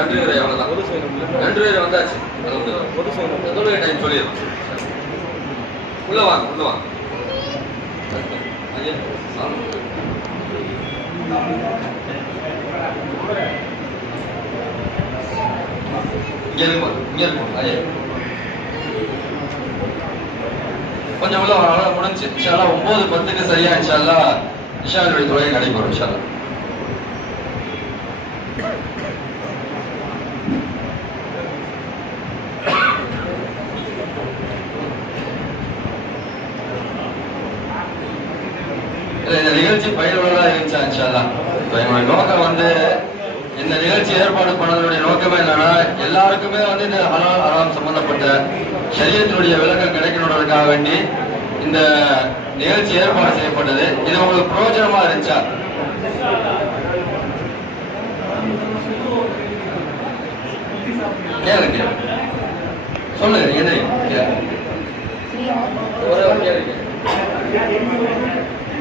நன்றி வரை அவ்வளவுதான். நன்றி வரை வந்தாச்சு. தொழுகை டைம் சொல்லிடுறோம். உள்ள வாங்க, உள்ள வாங்க. இங்க இருக்கும், இங்க இருக்கும். ஐயா கொஞ்சம் உள்ள வர முடிஞ்சு. இன்ஷா அல்லாஹ் 9:10 சரியா இன்ஷா அல்லாஹ் இஷாவுடைய தொழுகை நடைபெறும் இன்ஷா அல்லாஹ். இந்த நிகழ்ச்சி பயனுள்ளதா இருந்துச்சா இன்ஷா அல்லாஹ். என்னுடைய நோக்கம் வந்து இந்த நிகழ்ச்சி ஏற்பாடு பண்ணதனுடைய நோக்கமே என்னன்னா எல்லாருக்குமே வந்து இந்த ஹலால் ஹராம் சம்பந்தப்பட்ட ஷரியத்தினுடைய விளக்கம் கிடைக்கணுன்றதுக்காக வேண்டி இந்த நிகழ்ச்சி ஏற்பாடு செய்யப்பட்டது. இது உங்களுக்கு பிரயோஜனமா இருந்துச்சா? கேளுங்க, சொல்லுங்க. என்ன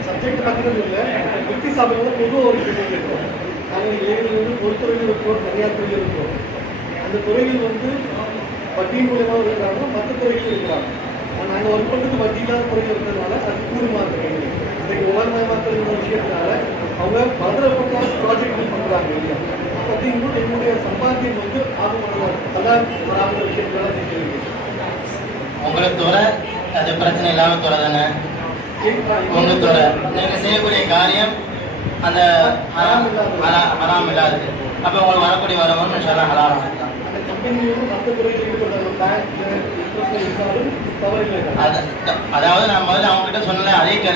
சப்ஜெக்ட் பார்க்கறது இல்லை. புத்தி சாப்பிடுறது பொதுவாக ஒரு விஷயம் இருக்கும். நாங்கள் ஏரியில் வந்து ஒரு துறையில் இருக்கிறோம், தனியார் துறையில் இருக்கிறோம். அந்த துறையில் வந்து வட்டி மூலியமாக இருக்கிறாங்க, மற்ற துறையில் இருக்கிறாங்க. நாங்கள் ஒர்க் பண்ணுறது வட்டி இல்லாத துறையில் இருக்கிறதுனால அது கூடுமா இருக்கு. இன்றைக்கு உலகமயமாக்கல் விஷயத்தினால அவங்க பலதரப்பட்ட ப்ராஜெக்ட் பண்ணுறாங்க இல்லையா. அப்படிங்கும்போது என்னுடைய சம்பாத்தியம் வந்து ஆர்வம் வராத விஷயத்தான் செஞ்சிருக்கு. உங்களுக்கு துறை அது பிரச்சனை இல்லாம துறை தானே உங்க துறை. நீங்க செய்யக்கூடிய காரியம் அந்த ஹராம் இல்லாதது. அப்ப உங்களுக்கு வரக்கூடிய வரவும் இன்ஷாஅல்லாஹ் ஹலால் தான். அதாவது நான் முதல்ல அவங்க கிட்ட சொன்ன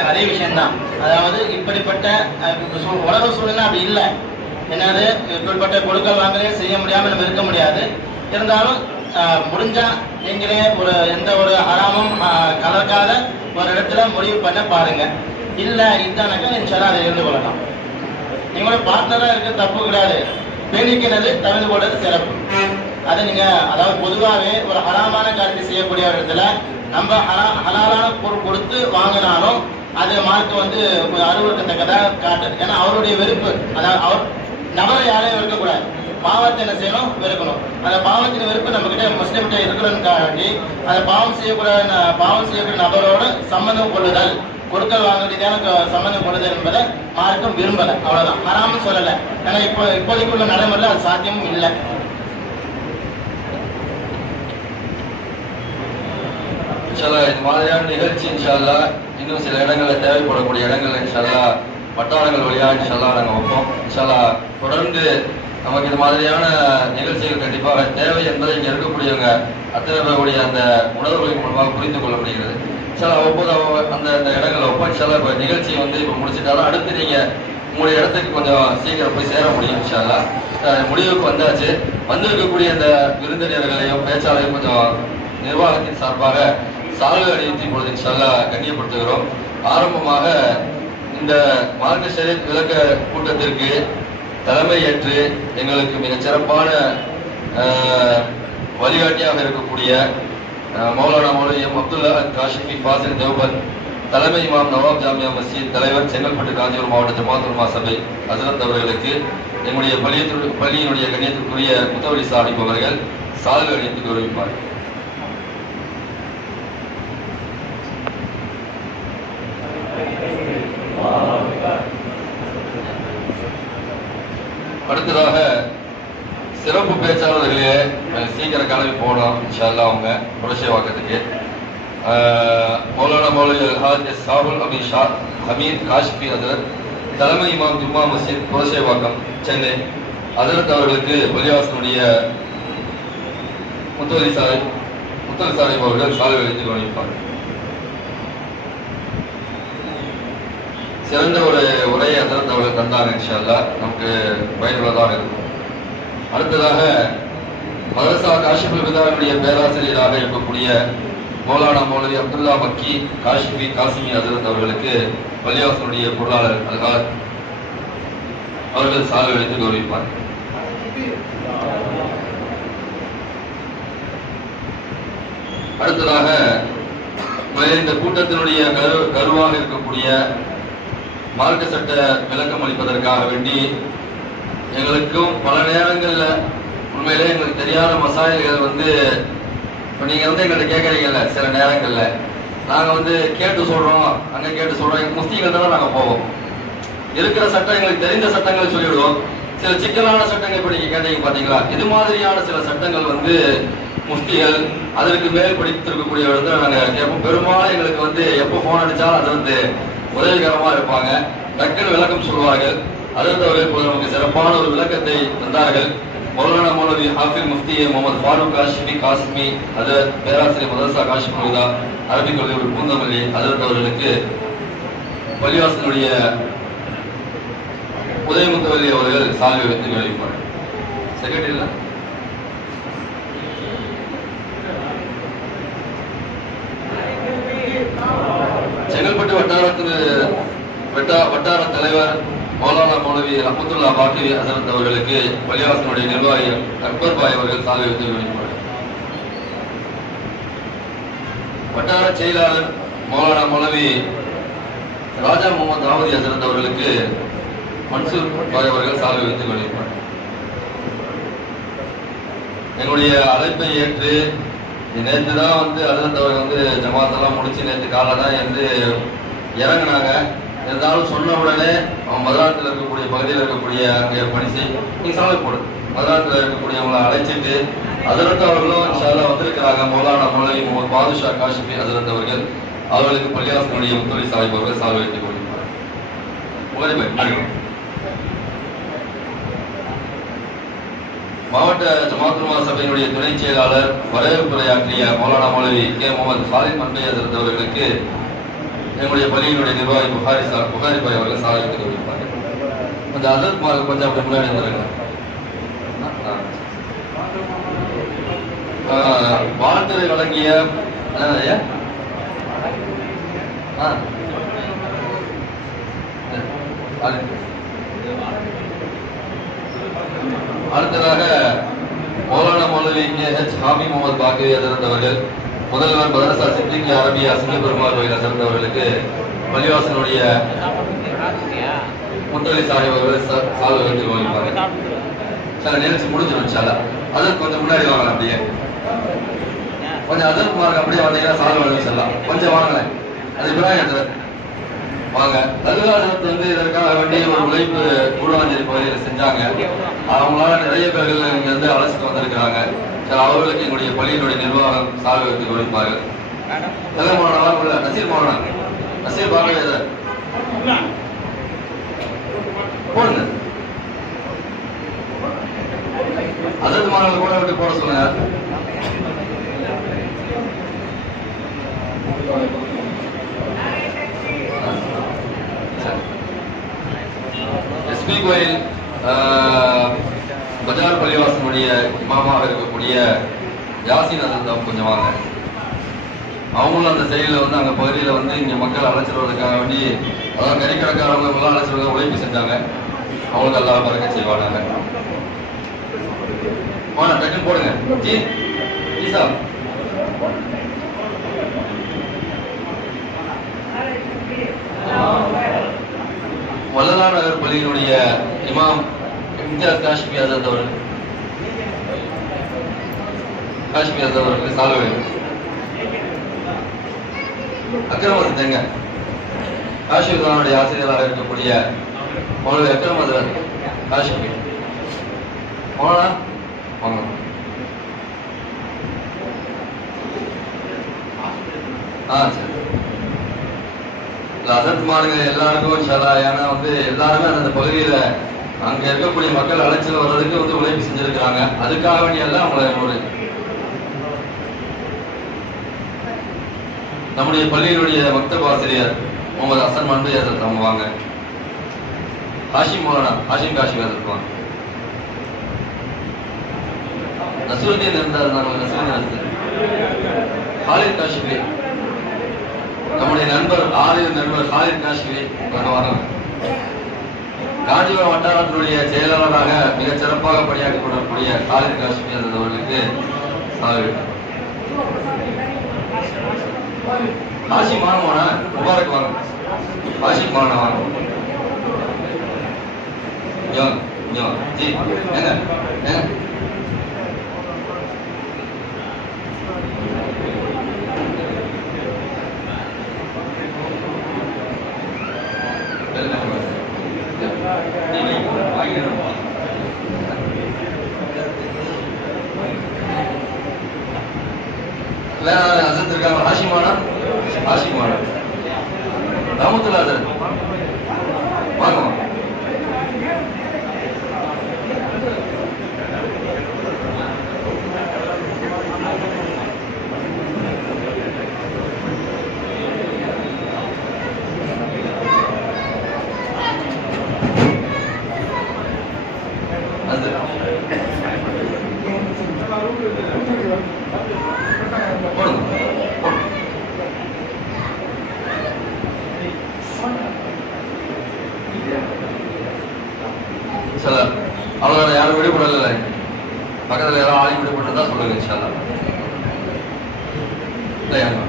அதே விஷயம்தான். அதாவது இப்படிப்பட்ட உலக சூழ்நிலை அப்படி இல்லை. என்னது இப்படிப்பட்ட கொடுக்கல் வாங்கலே செய்ய முடியாம நம்ம இருக்க முடியாது. இருந்தாலும் முடிஞ்சா நீங்களே ஒரு எந்த ஒரு ஹராமும் கலக்காத ஒரு இடத்துல முடிவு பண்ண பாருங்க. இல்ல இதானாக்கா இன்ஷாஅல்லாஹ் அதை இருந்து கொள்ளலாம். நீங்களோட பார்ட்னரா இருக்க தப்பு கிடையாது. பேணிக்கிறது தவிர்த்து கொள்வது சிறப்பு. அதை நீங்க அதாவது பொதுவாகவே ஒரு ஹராமான காரியத்தை செய்யக்கூடிய இடத்துல நம்ம ஹலாலான பொருள் கொடுத்து வாங்கினாலும் அது மார்க்கு வந்து அருவருக்கத்தக்கதாக காட்டுது. ஏன்னா அவருடைய வெறுப்பு, அதாவது அவர் நபரை யாரையும் வெறுக்கக்கூடாது. பாவத்தை என்ன செய்யணும்? வெறுக்கணும். அந்த பாவத்தின் வெறுப்பு நம்ம கிட்ட முஸ்லிம் கிட்ட இருக்கிறதுக்காண்டி அந்த பாவம் செய்யக்கூடிய நபரோட சம்பந்தம் கொள்ளுதல், கொடுக்கல் வாங்குறதுக்கான சம்பந்தம் கொள்ளுதல் என்பதை மார்க்கம் விரும்பல. அவ்வளவுதான், ஹராம்னு சொல்லல. ஏன்னா இப்போதைக்கு உள்ள நடைமுறையில் அது சாத்தியமும் இல்லை. இது மாதிரியான நிகழ்ச்சி இன்ஷா அல்லாஹ் இன்னும் சில இடங்களில் தேவைப்படக்கூடிய இடங்கள்ல இன்ஷா அல்லாஹ் வட்டாரங்கள் வழியா இன்ஷா அல்லாஹ் நாங்கள் வைப்போம். இன்ஷா அல்லாஹ் தொடர்ந்து நமக்கு இது மாதிரியான நிகழ்ச்சிகள் கண்டிப்பாக தேவை என்பதை இங்க இருக்கக்கூடியவங்க அத்தனை பேருடைய அந்த உணர்வுகளின் மூலமாக புரிந்து கொள்ள முடிகிறது. இன்ஷா அல்லாஹ் ஒவ்வொரு அந்த இடங்களை வைப்போம். இன்ஷா அல்லாஹ் இப்போ நிகழ்ச்சியை வந்து இப்போ முடிச்சுட்டாலும் அடுத்து நீங்க உங்களுடைய இடத்துக்கு கொஞ்சம் சீக்கிரம் போய் சேர முடியும். இன்ஷா அல்லாஹ் முடிவுக்கு வந்தாச்சு. வந்திருக்கக்கூடிய அந்த விருந்தினர்களையும் பேச்சாளரையும் கொஞ்சம் நிர்வாகத்தின் சார்பாக சால்வை அணிவித்து இப்பொழுது இன்ஷா அல்லாஹ் கண்ணியப்படுத்துகிறோம். ஆரம்பமாக இந்த மார்க்க ஷரீஅத் விளக்க கூட்டத்திற்கு தலைமை ஏற்று எங்களுக்கு மிகச் சிறப்பான வழிகாட்டியாக இருக்கக்கூடிய மௌலானா மௌலவி அப்துல்லா காஷிஃபி ஃபாசில் தேவ்பந்த், தலைமை இமாம் நவாப் ஜாமியா மஸ்ஜித் தலைவர், செங்கல்பட்டு காஞ்சிபுரம் மாவட்ட ஜமாத் உலமா சபை ஹஸ்ரத் அவர்களுக்கு எங்களுடைய பள்ளியினுடைய கண்ணியத்திற்குரிய முத்தவலி சாஹிப் அவர்கள் சால்வை அணிவித்து கௌரவிப்பார். அடுத்ததாக சிறப்பு பேச்சாளர்களே சீக்கிரம் கிளம்பி போனோம். இன்ஷா அல்லாஹ் அவங்க புரட்சிவாக்கத்துக்கு மௌலானா மௌலவி அல்ஹாஜ் சாஹுல் அமீர் ஷா ஹமீத் காஷ்மி ஹசரத், தலைமை இமாம் ஜும்மா மஸ்ஜித் புரட்சிவாக்கம் சென்னை ஹசரத் அவர்களுக்கு பள்ளிவாசனுடைய முத்தவலி சாஹிப் அவர்கள் சால்வை அளித்து கவனிப்பார். சிறந்த ஒரு உரையை ஹசரத் அவர்கள் தந்தாங்க. இன்ஷா அல்லாஹ் நமக்கு பயனுள்ளதாக இருக்கும். அடுத்ததாக மதரசா காஷிஃபுல் விதானுடைய பேராசிரியராக இருக்கக்கூடிய மௌலானா மௌலவி அப்துல்லா மக்கி காஷிஃபி காசிமி ஹசரத் அவர்களுக்கு பள்ளிவாசனுடைய பொருளாளர் அல்ஹாஜ் அவர்கள் சால்வை அளித்து கௌரவிப்பார். அடுத்ததாக இந்த கூட்டத்தினுடைய கருவாக இருக்கக்கூடிய மார்க்க சட்ட விளக்கம் அளிப்பதற்காக வேண்டி எங்களுக்கும் பல நேரங்களில் உண்மையிலே எங்களுக்கு தெரியாத மசாயல்கள் வந்து இப்போ நீங்க வந்து எங்கள்கிட்ட கேட்கறீங்கல்ல சில நேரங்கள்ல நாங்க வந்து கேட்டு சொல்றோம், அங்க கேட்டு சொல்றோம். எங்க முஃப்திகள் தானே நாங்க போவோம். இருக்கிற சட்டம் எங்களுக்கு தெரிந்த சட்டங்களை சொல்லிவிடுவோம். சில சிக்கலான சட்டங்கள் இப்ப நீங்க கேட்டீங்க பாத்தீங்களா, இது மாதிரியான சில சட்டங்கள் வந்து முஃப்திகள் அதற்கு மேல் படித்திருக்கக்கூடிய இடத்துல நாங்க கேட்போம். பெரும்பாலும் எங்களுக்கு வந்து எப்போ போன் அடிச்சாலும் அது வந்து உதவிகரமா இருப்பாங்க, டக்குன்னு விளக்கம் சொல்வார்கள். அதற்கு அவர்கள் நமக்கு சிறப்பான ஒரு விளக்கத்தை தந்தார்கள். மௌலானா மௌலவி ஹாஃபில் முஃப்தி முகமது ஃபாரூக் காஷ்மி காஸ்மி, அது பேராசிரியர் மதரசா காஷ்மி ஹுதா அரபிக் கல்லூரி பூந்தமல்லி அதற்கு அவர்களுக்கு பள்ளிவாசனுடைய உதயமுத்தவல்லி அவர்கள் சால்வை வைத்து வெளிப்பாடு. செக்ரட்டரியில செங்கல்பட்டு வட்டார தலைவர் மௌலானா மௌலவி ரஹ்மத்துல்லா பாக்கிவி ஹசரத் அவர்களுக்கு பள்ளிவாசனுடைய நிர்வாகி அக்பர் பாய் அவர்கள் சால்வை வைத்து வெளிப்பாடு. வட்டார செயலாளர் மௌலானா மௌலவி ராஜா முகமது தாவூதி ஹசரத் அவர்களுக்கு மன்சூர் பாய் அவர்கள் சால்வை வைத்து வெளிப்பாடு. எங்களுடைய அழைப்பை ஏற்று நேற்று தான் வந்து ஹசரத் அவர்கள் வந்து ஜமாத்தெல்லாம் முடிச்சு நேற்று காலை தான் வந்து இறங்கினாங்க. இருந்தாலும் சொன்ன உடனே அவன் மதுராத்தில் இருக்கக்கூடிய பகுதியில் இருக்கக்கூடிய அங்கே பணி செய்ய நீங்க சாலை போடு மதுராத்தில் இருக்கக்கூடியவங்களை அழைச்சிட்டு ஹசரத் அவர்களும் இன்ஷால்லா வந்திருக்கிறாங்க. மௌலானா மௌலவி முகமது பாதுஷா காஷ்மி ஹசரத் அவர்கள் அவர்களுக்கு பள்ளிவாசனுடைய முத்தொழி சாஹிப் அவர்கள் சால்வை வைத்துக் கொண்டிருப்பார். மாவட்ட ஜமாத்துல் சபையினுடைய துணை செயலாளர் வரவேற்புரையாற்றிய மௌலானா மௌலவி கே முகமது சாலிம் மன்பை ஹசரத் அவர்களுக்கு எங்களுடைய பள்ளியினுடைய நிர்வாகி புகாரி பாய் அவர்கள் சாலை வைத்துக் கொண்டிருப்பாங்க. கொஞ்சம் ஹசரத் கொஞ்சம் அப்படி முன்னாடி வந்துருங்க. வாழ்த்துறை வழங்கிய அடுத்ததாக மௌலானா மௌலவி KH ஹாமி முகமது பாக்கிவி ஹசரத் அவர்கள் முதல்வர் மதரசா சித்திகி அரபியா சிங்கப்பெருமாள் கோயில் ஹசரத் அவர்களுக்கு பள்ளிவாசனுடைய முத்தொழி சாஹிப் அவர்கள் சால்வை வைத்து கொண்டிருப்பாங்க. சில நிகழ்ச்சி முடிஞ்சிடும் சாலா. அதற்கு கொஞ்சம் முன்னாடி வாங்க, அப்படியே கொஞ்சம் அதற்கு மார்க் அப்படியே வந்தீங்கன்னா சால்வை வச்சிடலாம். கொஞ்சம் வாங்கினேன் அது இப்ராஹிம் வாங்க. தல்காசத்து வந்து இதற்காக வேண்டிய ஒரு உழைப்பு கூடாஞ்சேரி பகுதியில் செஞ்சாங்க. அவங்களால நிறைய பேர்கள் இங்க வந்து அழைச்சிட்டு வந்திருக்கிறாங்க. அவர்களுக்கு எங்களுடைய பள்ளியினுடைய நிர்வாகம் சால்வை வைத்து கொடுப்பார்கள். தலைமானா உள்ள நசீர் மாவனா நசீர் பார்க்கவே போடுங்க. அதற்கு மாணவர்கள் கூட விட்டு போட சொல்லுங்க. எஸ்பி கோயில் பஜார் பள்ளிவாசனுடைய இமாமாக இருக்கக்கூடிய யாசின் ஹசரத் கொஞ்சம் வாங்க. அவங்களும் அந்த செயலில் வந்து அங்கே பகுதியில் வந்து இங்கே மக்கள் அழைச்சிட்டு வரதுக்காக வேண்டி அதாவது கறிக்கடைக்காரவங்க எல்லாம் அழைச்சிட்டு வரத உழைப்பு செஞ்சாங்க. அவங்களுக்கு எல்லாம் பறக்க செய்வாங்க. டக்குன்னு போடுங்க. ஜி ஜீசா வல்லலா நகர் பள்ளியினுடைய இமாம் இம்தியாஸ் காஷ்மி ஹசரத் அவர்கள் அவர்களுக்கு சால்வை. அக்ரம் தேங்க காஷ்மீர் ஆசிரியராக இருக்கக்கூடிய மௌலவி அக்ரம் ஹசரத் காஷ்மீர் மௌலானா வாங்க. சரி ஹசரத் மாருங்க எல்லாருக்கும் இன்ஷால்லா. ஏன்னா வந்து எல்லாருமே அந்த பகுதியில அங்க இருக்கக்கூடிய மக்கள் அழைச்சல் வர்றதுக்கு வந்து உழைப்பு செஞ்சிருக்கிறாங்க. அதுக்காக வேண்டிய எல்லாம் அவங்கள நம்முடைய பள்ளியினுடைய மக்தப் ஆசிரியர் முகமது ஹசன் மன்பை ஹசரத் அவங்க வாங்க. ஹாஷிம் மௌலானா ஹாஷிம் காஷி ஹசரத் வாங்க. நசருதீன் இருந்தார். நசருதீன் ஹாலித் காஷ்மி நம்முடைய நண்பர் ஆலய நண்பர் ஹாலித் காஷ்மி வாங்க. காஞ்சிபுரம் வட்டாரத்தினுடைய செயலாளராக மிக சிறப்பாக பணியாற்றிக் கொண்டிருக்கக்கூடிய ஹாலித் காஷ்மி அவர்களுக்கு ஆஷிக் மாணவனா முபாரக் வாங்க. ஆஷிக் மாணவனா வாங்க. ஜி எங்க வேற அசத் இருக்காங்க. ஹாஷிமானா ரஹமத்துல்லாஹி அலைஹி வாங்க. அவங்களோட யாரும் விடுபடல, பக்கத்துல யாரும் ஆளையும் விடுபட்டதா சொல்லுங்க இன்ஷால்லா. இல்ல யாரும்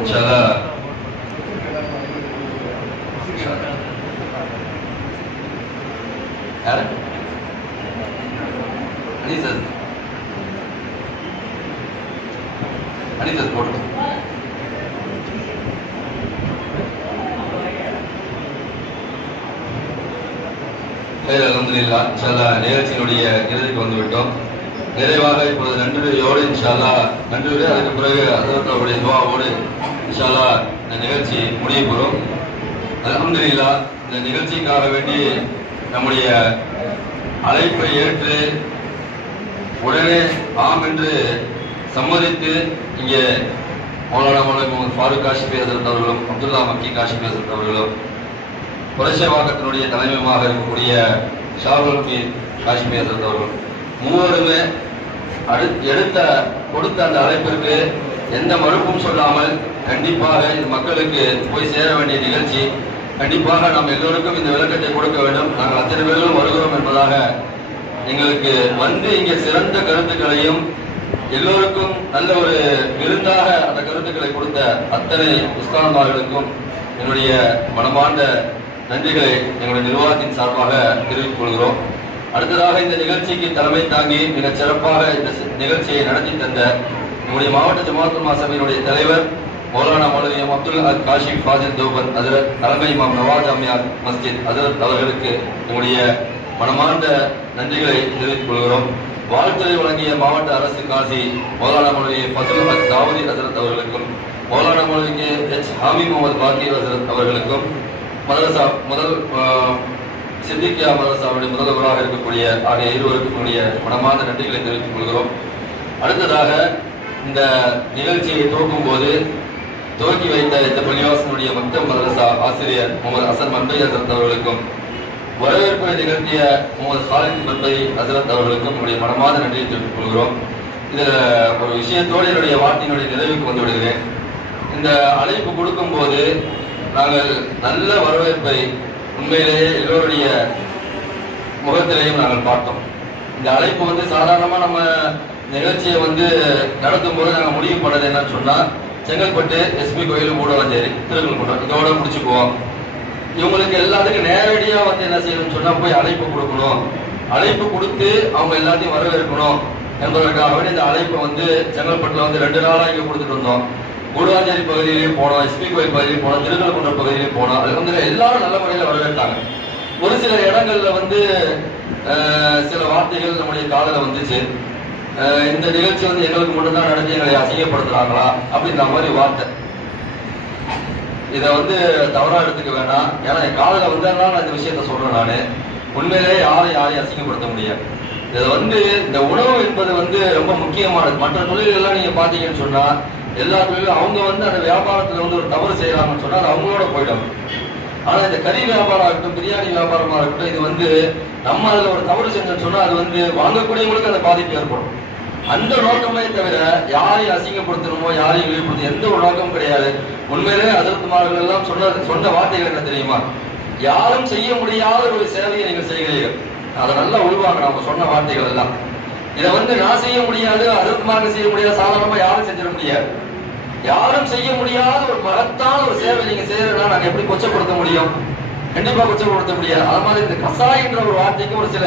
இன்ஷால்லா. யாரு அனிசத் போட்டு அல்ஹம்துலில்லாஹ். இன்ஷால்லா நிகழ்ச்சியினுடைய இறுதிக்கு வந்துவிட்டோம். நிறைவாக இப்பொழுது நன்றியோடு இன்ஷால்லா நன்றியோடு அதுக்கு பிறகு அதற்குடைய துவாவோடு இன்ஷால்லா இந்த நிகழ்ச்சி முடிய போறோம். அல்ஹம்துலில்லாஹ். இந்த நிகழ்ச்சிக்காக வேண்டி நம்முடைய அழைப்பை ஏற்று உடனே ஆம் என்று சம்மதித்து இங்கே மௌலானா முகமது ஃபாரூக் காஷிஃபி ஹஸரத் அவர்களும் அப்துல்லா மக்கி காஷிஃபி ஹஸரத் அவர்களும் குறைஷவாக்கத்தினுடைய தலைமையுமாக இருக்கக்கூடிய ஷாவுல் மீர் காஷிஃபி ஹஸரத் அவர்களும் மூவருமே கொடுத்த அந்த அழைப்பிற்கு எந்த மறுப்பும் சொல்லாமல் கண்டிப்பாக இந்த மக்களுக்கு போய் சேர வேண்டிய நிகழ்ச்சி, கண்டிப்பாக நாம் எல்லோருக்கும் இந்த விளக்கத்தை கொடுக்க வேண்டும், நாங்கள் அத்தனை பேர்களும் வருகிறோம் என்பதாக எங்களுக்கு வந்து இங்கே சிறந்த கருத்துக்களையும் எல்லோருக்கும் நல்ல ஒரு விருந்தாக அந்த கருத்துக்களை கொடுத்த அத்தனை உஸ்தான்மார்களுக்கும் என்னுடைய மனமார்ந்த நன்றிகளை எங்களுடைய நிர்வாகத்தின் சார்பாக தெரிவித்துக் கொள்கிறோம். அடுத்ததாக இந்த நிகழ்ச்சிக்கு தலைமை தாங்கி மிக சிறப்பாக இந்த நிகழ்ச்சியை நடத்தி தந்த நம்முடைய மாவட்ட ஜமாஅத் உலமா சபையினுடைய தலைவர் மௌலானா மௌலவி அப்துல் காஷிம் ஃபாசில் தௌபந்த் ஹஜ்ரத் தலைமை இமாம் நவாஸ் ஜாமியா மஸ்ஜித் ஹஜ்ரத் அவர்களுக்கு நம்முடைய மனமார்ந்த நன்றிகளை தெரிவித்துக் கொள்கிறோம். வாழ்த்துறை வழங்கிய மாவட்ட அரசு காசி மௌலானா மௌலவி ஃபதுல் தாவூதி ஹஜ்ரத் அவர்களுக்கும் மௌலானா மௌலவி எச் ஹாமி முகமது பாக்கி ஹஜ்ரத் அவர்களுக்கும் மதரசா சித்திகியா மதரசாவுடைய முதல்வராக இருக்கக்கூடிய ஆகிய இருவருக்கும் மனமார்ந்த நன்றிகளை தெரிவித்துக் கொள்கிறோம். அடுத்ததாக இந்த நிகழ்ச்சியை துவக்கும் போது துவக்கி வைத்த இந்த பள்ளிவாசனுடைய மக்தப் மதரசா ஆசிரியர் முகமது ஹசன் மன்பை ஹசரத் அவர்களுக்கும் வரவேற்பை நிகழ்த்திய முகமது ஹாலித் மன்பை ஹசரத் அவர்களுக்கும் என்னுடைய மனமார்ந்த நன்றியை தெரிவித்துக் கொள்கிறோம். இதுல ஒரு விஷயத்தோடு என்னுடைய வார்த்தையினுடைய நிறைவுக்கு வந்து விடுகிறேன். இந்த அழைப்பு கொடுக்கும் போது நாங்கள் நல்ல வரவேற்பை உண்மையிலேயே எல்லோருடைய முகத்திலேயும் நாங்கள் பார்த்தோம். இந்த அழைப்பு சாதாரணமா நம்ம நிகழ்ச்சியை நடத்தும் போது நாங்கள் முடிவு பண்ணது என்னன்னு சொன்னா, செங்கல்பட்டு எஸ்பி கோயில் மூடவஞ்சேரி திருக்கல்குன்றம் இதோட முடிச்சுக்குவோம். இவங்களுக்கு எல்லாத்துக்கும் நேரடியா என்ன செய்யணும்னு சொன்னா போய் அழைப்பு கொடுக்கணும், அழைப்பு கொடுத்து அவங்க எல்லாத்தையும் வரவேற்கணும் என்பதற்காக இந்த அழைப்பை செங்கல்பட்டுல 2 நாளா இங்க கொடுத்துட்டு வந்தோம். கூடுவாஞ்சேரி பகுதியிலையும் போனோம், எஸ்பி கோயில் பகுதியிலையும் போனோம், திருக்கல்குன்றம் பகுதியிலையும் போனோம். அது எல்லாரும் நல்ல முறையில வரவேற்றாங்க. ஒரு சில இடங்கள்ல சில வார்த்தைகள் நம்முடைய காதல வந்துச்சு. இந்த நிகழ்ச்சி எங்களுக்கு மட்டும்தான் நடத்தி எங்களை அசிங்கப்படுத்துறாங்களா அப்படின்ற மாதிரி வார்த்தை. இதை தவறா எடுத்துக்க வேண்டாம். ஏன்னா என் காதல நான் இந்த விஷயத்த சொல்றேன். நானு உண்மையிலேயே யாரையும் அசிங்கப்படுத்த முடியாது. இது இந்த உணவு என்பது ரொம்ப முக்கியமானது. மற்ற தொழில்கள் எல்லாம் நீங்க பாத்தீங்கன்னு சொன்னா எல்லா தொழிலும் அவங்க அந்த வியாபாரத்துல ஒரு தவறு செய்யறாங்கன்னு சொன்னா அது அவங்களோட போயிடும். ஆனா இந்த கறி வியாபாரம் ஆகட்டும், பிரியாணி வியாபாரமா இருக்கட்டும், இது நம்ம அதுல ஒரு தவறு செஞ்சோம்னு சொன்னா அது வாங்கக்கூடியவங்களுக்கு அந்த பாதிப்பு ஏற்படும். அந்த நோக்கமே தவிர யாரையும் அசிங்கப்படுத்தணுமோ யாரையும் இழிவுபடுத்த எந்த ஒரு நோக்கம் கிடையாது. உண்மையிலே ஹஜ்ரத்மார்கள் எல்லாம் சொன்ன வார்த்தைகள் என்ன தெரியுமா? யாரும் செய்ய முடியாத ஒரு சேவையை நீங்கள் செய்கிறீர்கள். அதை நல்லா உள்வாங்க நம்ம சொன்ன வார்த்தைகள் எல்லாம். இதை நான் செய்ய முடியாது, ஹஜ்ரத்மார்கள் செய்ய முடியாது, சாதாரணமா யாரும் செஞ்சிட முடியாது. யாரும் செய்ய முடியாத ஒரு மகத்தான ஒரு சேவை நீங்க செய்யறதுனா நாங்க எப்படி கொச்சப்படுத்த முடியும்? கண்டிப்பா கொச்சைப்படுத்த முடியாது. அது மாதிரி இந்த கசாயின்ற ஒரு வார்த்தைக்கு ஒரு சில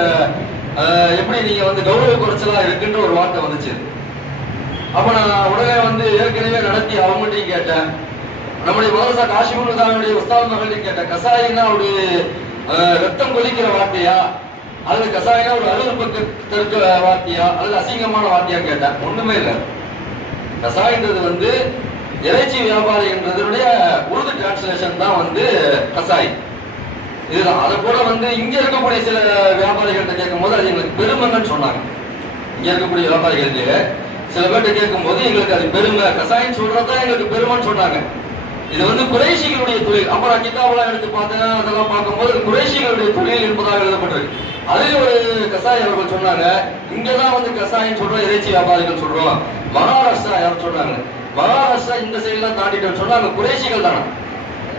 எப்படி நீங்க வந்து கௌரவ குறைச்சலா இருக்குன்ற ஒரு வார்த்தை வந்துச்சு. அப்ப நான் உடனே வந்து ஏற்கனவே நடத்தி அவங்கள்ட்டையும் கேட்டேன், நம்முடைய மதரசா காஷிமுல்லாவுடைய உஸ்தாத் மகள்கிட்ட கேட்டேன், கசாயின்னா ஒரு ரத்தம் கொதிக்கிற வார்த்தையா அல்லது கசாயினா ஒரு அருவருப்புக்கு தடுக்கிற வார்த்தையா அல்லது அசிங்கமான வார்த்தையா கேட்டேன். ஒண்ணுமே இல்லை. கசாயின்றது வந்து இறைச்சி வியாபாரி என்றதனுடைய உருது டிரான்ஸ்லேஷன் தான் வந்து கசாய். இதுதான். அதை கூட வந்து இங்க இருக்கக்கூடிய சில வியாபாரிகள்கிட்ட கேட்கும் போது அது எங்களுக்கு பெருமைன்னு சொன்னாங்க. இங்க இருக்கக்கூடிய வியாபாரிகளுக்கு சில பேர்கிட்ட கேட்கும் போது எங்களுக்கு அது பெருமை, கசாயின்னு சொல்றதுதான் எங்களுக்கு பெருமைன்னு சொன்னாங்க. இது வந்து குறைஷிகளுடைய தொழில். அப்புறம் கிதாபெல்லாம் எடுத்து பார்த்தேன், அதெல்லாம் பார்க்கும்போது குறைஷிகளுடைய தொழில் என்பதாக எழுதப்பட்டிருக்கு. அதில் ஒரு கசாய் அவர்கள் சொன்னாங்க, இங்கதான் வந்து கசாயின்னு சொல்றோம், இறைச்சி வியாபாரிகள் சொல்றோம். மகாராஷ்டிரா யாரும் சொன்னாங்க, மகாராஷ்டிரா இந்த சைட்லாம் தாண்டிட்டு சொன்னாங்க குறைஷிகள் தானே.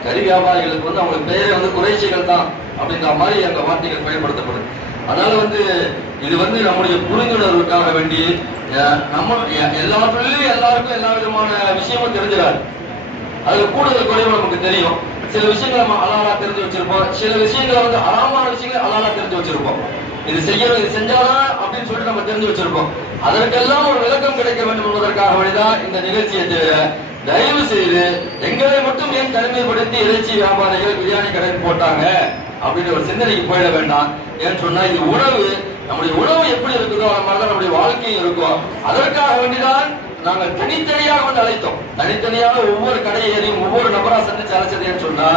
கறி வியாபாரிகளுக்கு வந்து அவங்க பேரே வந்து குறைஷிகள் தான் அப்படின்ற மாதிரி அந்த வார்த்தைகள் பயன்படுத்தப்படுது. அதனால வந்து இது வந்து நம்முடைய புரிந்துணர்வுக்காக வேண்டி நம்ம எல்லா தொழிலும் எல்லாருக்கும் எல்லா விதமான விஷயமும் தெரிஞ்சிடாது. அதுல கூடுதல் குறைவு நமக்கு தெரியும். சில விஷயங்களை நம்ம அலாலா தெரிஞ்சு வச்சிருப்போம், சில விஷயங்களை வந்து அறாமான விஷயங்களை அலாலா தெரிஞ்சு வச்சிருப்போம். இது செய்யணும், இது செஞ்சாதான் அப்படின்னு சொல்லிட்டு நம்ம தெரிஞ்சு வச்சிருப்போம். அதற்கெல்லாம் ஒரு விளக்கம் கிடைக்க வேண்டும் என்பதற்காக வேண்டிதான் இந்த நிகழ்ச்சியை தவிர தயவு செய்து எங்களை மட்டும் ஏன் தனிமைப்படுத்தி இறைச்சி வியாபாரிகள் பிரியாணி கடை போட்டாங்க அப்படின்னு ஒரு சிந்தனைக்கு போயிட வேண்டாம். ஏன்னு சொன்னா இது உணவு, நம்முடைய உணவு எப்படி இருக்குதோ அந்த மாதிரிதான் நம்முடைய வாழ்க்கையும் இருக்கும். அதற்காக வேண்டிதான் நாங்கள் தனித்தனியாக வந்து அழைத்தோம். தனித்தனியாக ஒவ்வொரு கடையையும் ஒவ்வொரு நபரா சந்திச்சு அழைச்சதுன்னு சொன்னா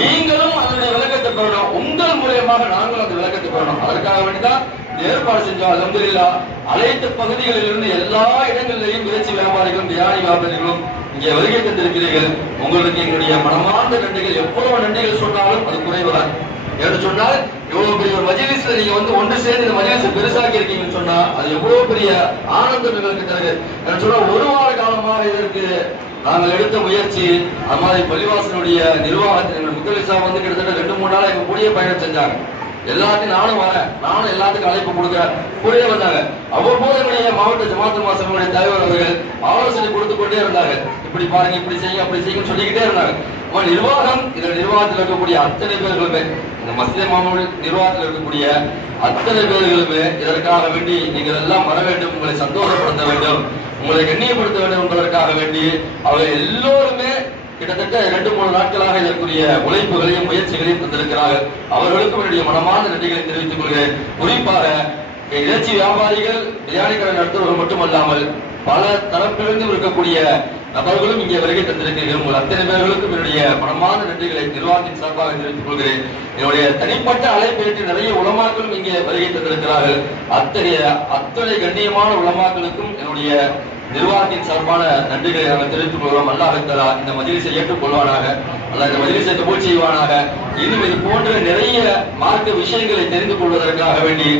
நீங்களும் அதனுடைய விளக்கத்தை பெறணும், உங்கள் மூலியமாக நாங்களும் அந்த விளக்கத்தை பெறணும். அதற்காக வேண்டிதான் ஏற்பாடு செஞ்சோம். அல்ஹம்துலில்லாஹ் அனைத்து பகுதிகளில் இருந்து எல்லா இடங்களிலேயும் இறைச்சி வியாபாரிகளும் பிரியாணி வியாபாரிகளும் இங்கே வருகை தந்திருக்கிறீர்கள். உங்களுக்கு எங்களுடைய மனமார்ந்த நன்றிகள். எவ்வளவு நன்றிகள் சொன்னாலும் அது குறைவுதான். என்று சொன்னால் இவ்வளவு பெரிய ஒரு மஜ்லிஸ்ல நீங்க வந்து ஒன்று சேர்ந்து இந்த மஜ்லிஸை பெருசாக்கி இருக்கீங்கன்னு சொன்னா அது எவ்வளவு பெரிய ஆனந்தம் எங்களுக்கு தருது. என்று சொன்னா ஒரு வார காலமாக இதற்கு நாங்கள் எடுத்த முயற்சி, அது மாதிரி பள்ளிவாசனுடைய நிர்வாகத்தில் எங்கள் முத்தலிசா வந்து கிட்டத்தட்ட 2-3 நாள் எங்க கூடிய பயணம் செஞ்சாங்க. எல்லாத்தையும் நானும் வரேன், நானும் எல்லாத்துக்கும் அழைப்பு கொடுக்கிறேன், கூடவே வந்தாங்க. அவ்வப்போது என்னுடைய மாவட்ட ஜமாத்து மாசனுடைய தலைவர் அவர்கள் ஆலோசனை கொடுத்து கொண்டே இருந்தாங்க. இப்படி பாருங்க, இப்படி செய்யுங்க, அப்படி செய்யுங்க சொல்லிக்கிட்டே இருந்தாங்க. நிர்வாகம், இந்த நிர்வாகத்தில் இருக்கக்கூடிய அத்தனை பேர்களுமே, இந்த மஸ்ஜித் மாமூல் நிர்வாகத்தில் இருக்கக்கூடிய அத்தனை பேர்களுமே இதற்காக வேண்டி நீங்கள் எல்லாம் வர வேண்டும், உங்களை சந்தோஷப்படுத்த வேண்டும், உங்களை கண்ணியப்படுத்த வேண்டும் என்பதற்காக வேண்டி அவர்கள் எல்லோருமே கிட்டத்தட்ட 2-3 நாட்களாக இதற்குரிய உழைப்புகளையும் முயற்சிகளையும் தந்திருக்கிறார்கள். அவர்களுக்கும் என்னுடைய மனமார்ந்த நன்றிகளை தெரிவித்துக் கொள்கிறேன். குறிப்பாக இறைச்சி வியாபாரிகள், பிரியாணி கடை நடத்துவர்கள் மட்டுமல்லாமல் பல தரப்பிலிருந்து இருக்கக்கூடிய நபர்களும் இங்கே வருகை தந்திருக்கிறீர்கள். உங்கள் அத்தனை பேர்களுக்கும் என்னுடைய மனமார்ந்த நன்றிகளை நிர்வாகத்தின் சார்பாக தெரிவித்துக் கொள்கிறேன். என்னுடைய தனிப்பட்ட அழைப்பேற்று நிறைய உலமாக்களும் இங்கே வருகை தந்திருக்கிறார்கள். அத்தனை கண்ணியமான உலமாக்களுக்கும் என்னுடைய நிர்வாகத்தின் சார்பான நன்றிகளை நாங்கள் தெரிவித்துக் கொள்கிறோம். அல்லாஹ் தஆலா இந்த மஜ்லிஸை ஏற்றுக்கொள்வானாக, அல்லாஹ் இந்த மஜ்லிஸை கபூல் செய்வானாக. இன்னும் இது போன்ற நிறைய மார்க்க விஷயங்களை தெரிந்து கொள்வதற்காக வேண்டி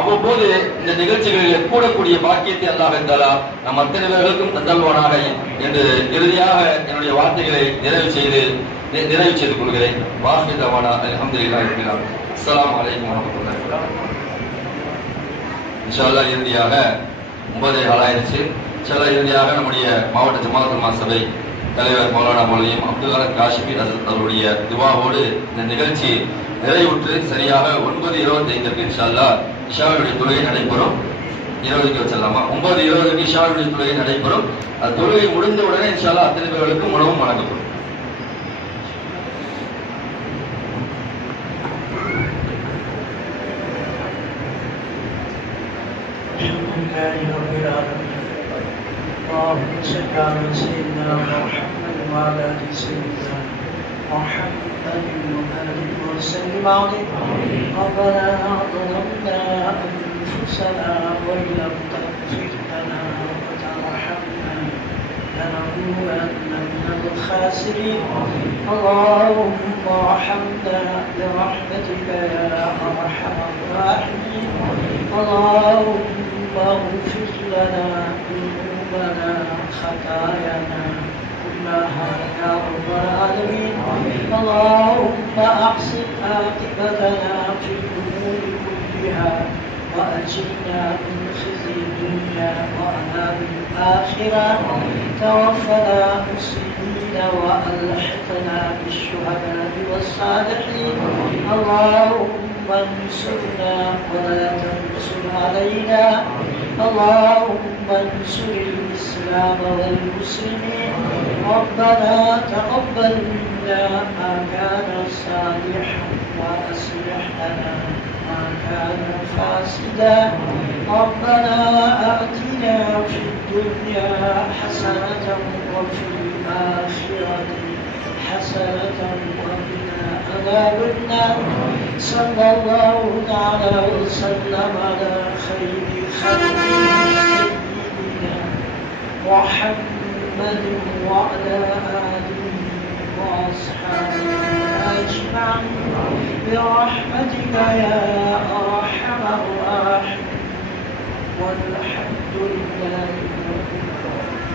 அவ்வப்போது இந்த நிகழ்ச்சிகளில் கூடக்கூடிய பாக்கியத்தை அல்லாஹ் தஆலா நம் அத்தனை பேர்களுக்கும் தந்தல்வானாக என்று இறுதியாக என்னுடைய வார்த்தைகளை நிறைவு செய்து கொள்கிறேன். வாஹித் தவானா அல்ஹம்துலில்லாஹி ரப்பில் ஆலமீன். அஸ்ஸலாமு அலைக்கும் வரஹ்மத்துல்லாஹி. இன்ஷா அல்லாஹ் இறுதியாக 9:15 ஆயிடுச்சு. இறுதியாக நம்முடைய மாவட்ட ஜமாத் உலமா சபை தலைவர் மௌலானா மௌலவியும் அப்துல் காஷிமி அவருடைய துவாவோடு இந்த நிகழ்ச்சி நிறைவுற்று சரியாக 9:25 இன்ஷா அல்லாஹ் இஷாவுடைய தொழுகை நடைபெறும். 20க்கு வச்சிடலாமா? 9:20 இஷாவுடைய தொழுகை நடைபெறும். அது தொழுகை முடிந்த உடனே இன்ஷா அல்லாஹ் அத்தனை பேர்களுக்கும் உணவும் வழங்கப்படும். رب العالمين. اللهم صل على سيدنا محمد وعلى ال سيدنا محمد وسلم عليه. ربنا ظلمنا انفسنا وان لم تغفر لنا وترحمنا لنكونن من الخاسرين. اللهم ارحمنا برحمتك يا ارحم الراحمين. اللهم اغفر لنا ذنوبنا خطايانا كلها يا رب العالمين. اللهم احسن عاقبتنا في الامور كلها وأجرنا من خزي الدنيا وعذاب الآخرة توفنا مسلمين وألحقنا بالشهداء والصالحين اللهم انصرنا ولا تنصر علينا اللهم انصر الإسلام والمسلمين ربنا تقبل منا ما كان صالحا وأصلح لنا ما كان فاسدا ربنا آتنا في الدنيا حسنة وفي الآخرة حسنة وقنا عذاب النار صلى الله تعالى وسلم على خير خلقه سيدنا محمد وعلى آله وأصحابه أجمعين برحمتك يا أرحم الراحمين والحمد لله رب العالمين.